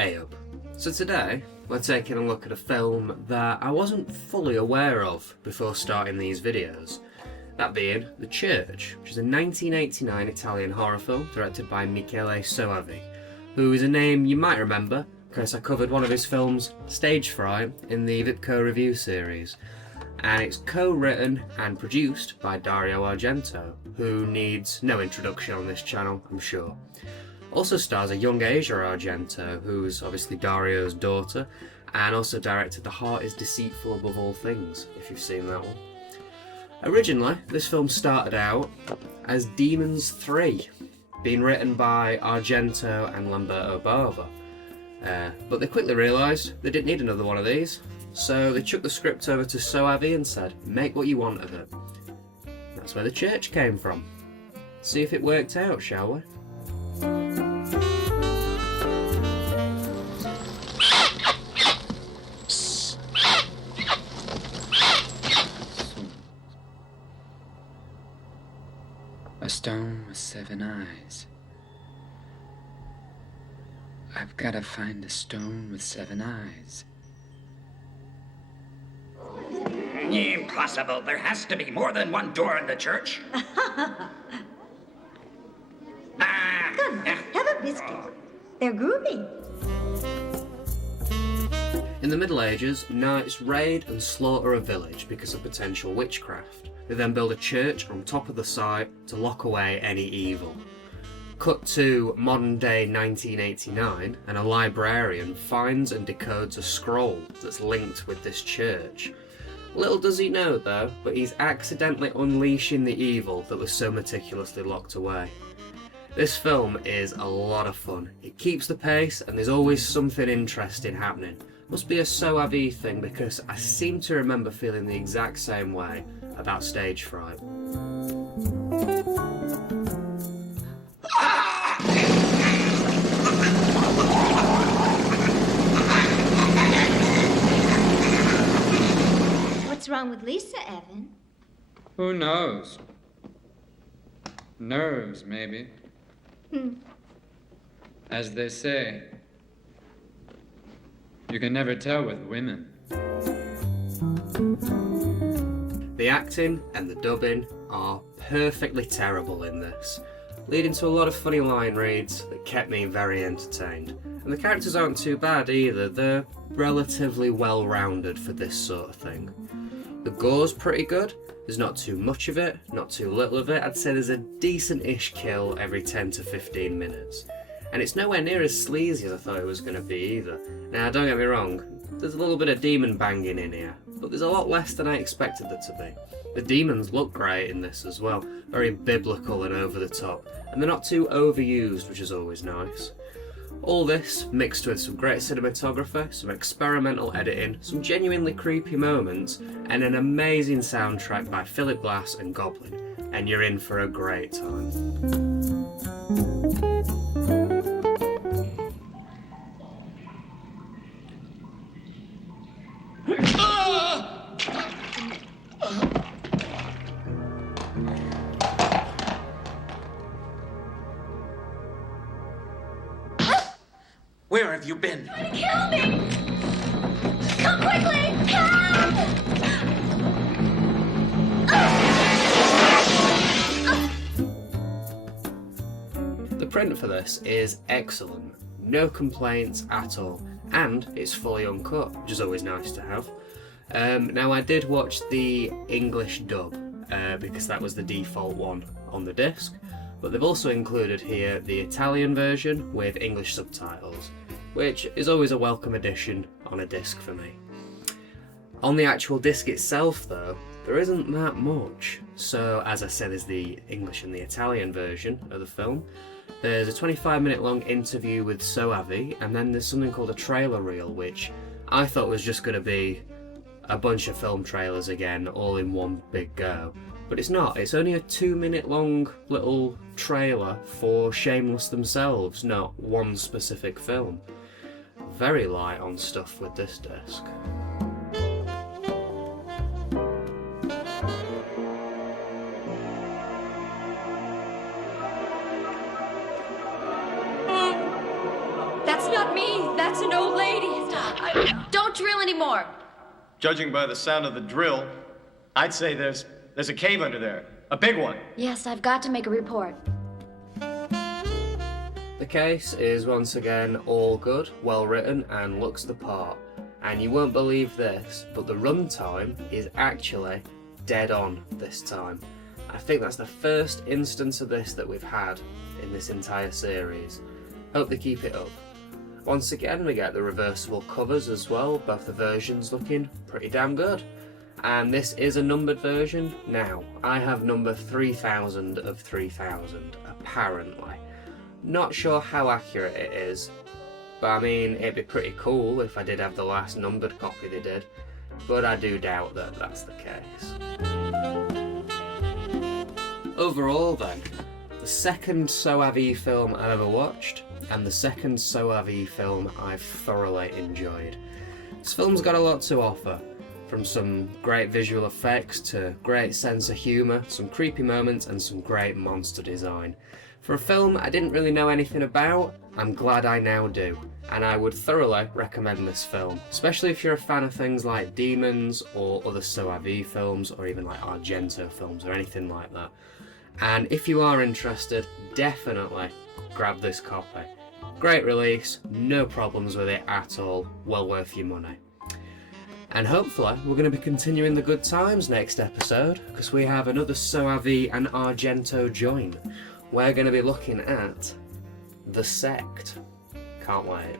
Hey up. So today, we're taking a look at a film that I wasn't fully aware of before starting these videos. That being The Church, which is a 1989 Italian horror film directed by Michele Soavi, who is a name you might remember because I covered one of his films, Stage Fright, in the Vipco review series. And it's co-written and produced by Dario Argento, who needs no introduction on this channel, I'm sure. Also stars a young Asia Argento, who's obviously Dario's daughter, and also directed The Heart is Deceitful Above All Things, if you've seen that one. Originally, this film started out as Demons 3, being written by Argento and Lamberto Bava. But they quickly realised they didn't need another one of these, so they chucked the script over to Soavi and said, make what you want of it. That's where The Church came from. See if it worked out, shall we? A stone with 7 eyes. I've got to find a stone with 7 eyes. Impossible. There has to be more than one door in the church. Come, have a biscuit. They're groovy. In the Middle Ages, knights raid and slaughter a village because of potential witchcraft. They then build a church on top of the site to lock away any evil. Cut to modern day 1989, and a librarian finds and decodes a scroll that's linked with this church. Little does he know though, but he's accidentally unleashing the evil that was so meticulously locked away. This film is a lot of fun. It keeps the pace and there's always something interesting happening. Must be a Soavi thing because I seem to remember feeling the exact same way about Stage Fright. What's wrong with Lisa, Evan? Who knows? Nerves, maybe. As they say, you can never tell with women. The acting and the dubbing are perfectly terrible in this, leading to a lot of funny line reads that kept me very entertained. And the characters aren't too bad either, they're relatively well-rounded for this sort of thing. The gore's pretty good, there's not too much of it, not too little of it. I'd say there's a decent-ish kill every 10 to 15 minutes. And it's nowhere near as sleazy as I thought it was going to be either. Now don't get me wrong, there's a little bit of demon banging in here, but there's a lot less than I expected there to be. The demons look great in this as well, very biblical and over the top, and they're not too overused, which is always nice. All this mixed with some great cinematography, some experimental editing, some genuinely creepy moments, and an amazing soundtrack by Philip Glass and Goblin, and you're in for a great time. Where have you been? Trying to kill me! Come quickly! Help! The print for this is excellent, no complaints at all, and it's fully uncut, which is always nice to have. Now I did watch the English dub, because that was the default one on the disc, but they've also included here the Italian version with English subtitles, which is always a welcome addition on a disc for me. On the actual disc itself though, there isn't that much. So as I said, there's the English and the Italian version of the film. There's a 25-minute long interview with Soavi, and then there's something called a trailer reel, which I thought was just going to be a bunch of film trailers again, all in one big go. But it's not, it's only a 2-minute long little trailer for Shameless themselves, not one specific film. Very light on stuff with this disc. That's not me, that's That's an old lady. Don't drill anymore. Judging by the sound of the drill, I'd say there's a cave under there. A big one. Yes, I've got to make a report. The case is once again all good, well written, and looks the part. And you won't believe this, but the runtime is actually dead on this time. I think that's the first instance of this that we've had in this entire series. Hope they keep it up. Once again, we get the reversible covers as well, both the versions looking pretty damn good. And this is a numbered version. Now, I have number 3000 of 3000, apparently. Not sure how accurate it is, but I mean, it'd be pretty cool if I did have the last numbered copy they did, but I do doubt that that's the case. Overall then, the second Soavi film I've ever watched, and the second Soavi film I've thoroughly enjoyed. This film's got a lot to offer, from some great visual effects to great sense of humour, some creepy moments and some great monster design. For a film I didn't really know anything about, I'm glad I now do, and I would thoroughly recommend this film, especially if you're a fan of things like Demons or other Soavi films, or even like Argento films or anything like that. And if you are interested, definitely grab this copy. Great release, no problems with it at all, well worth your money. And hopefully we're going to be continuing the good times next episode, because we have another Soavi and Argento join. We're going to be looking at The Sect. Can't wait.